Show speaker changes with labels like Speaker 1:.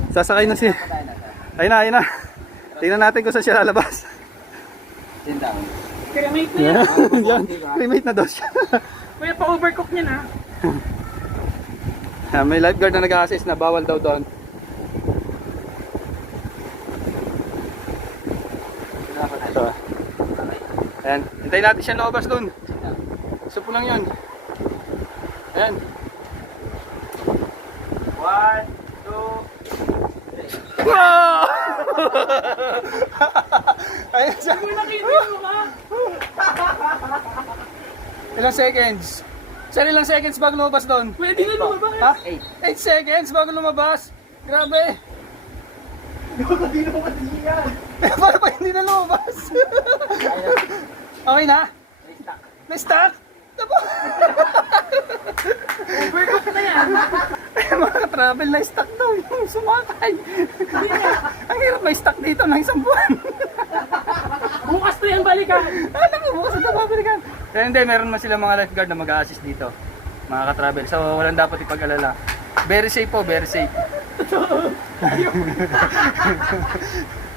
Speaker 1: Sasakay na si... Ayun na, ayun na. Tingnan natin kung saan siya lalabas.
Speaker 2: Cremate na yan.
Speaker 1: Yan, cremate na daw siya.
Speaker 2: Kuya, pa-overcook niya na.
Speaker 1: May lifeguard na nag-a-assist na bawal daw doon. Ito. Ayan, hintayin natin siya lumabas doon. Gusto po lang yun. Ayan. 1, 2, 3. Wow! Ayan siya. Ilang seconds? Sir, ilang seconds bago lumabas doon?
Speaker 2: Pwede na lumabas.
Speaker 1: Ha? 8 seconds bago lumabas? Grabe!
Speaker 2: Hindi lumabas yan.
Speaker 1: Paano pa hindi na lumabas? Okay na? May stock?
Speaker 2: Overcook na yan.
Speaker 1: Mga ka-travel na stock daw yung sumakay. Ang hirap may stock dito ng isang buwan.
Speaker 2: Bukas na yan balikan.
Speaker 1: Alam mo, bukas na babalikan. Kaya hindi, meron man sila mga lifeguard na mag-a-assist dito. Mga ka-travel. So, walang dapat ipag-alala. Very safe po, very safe.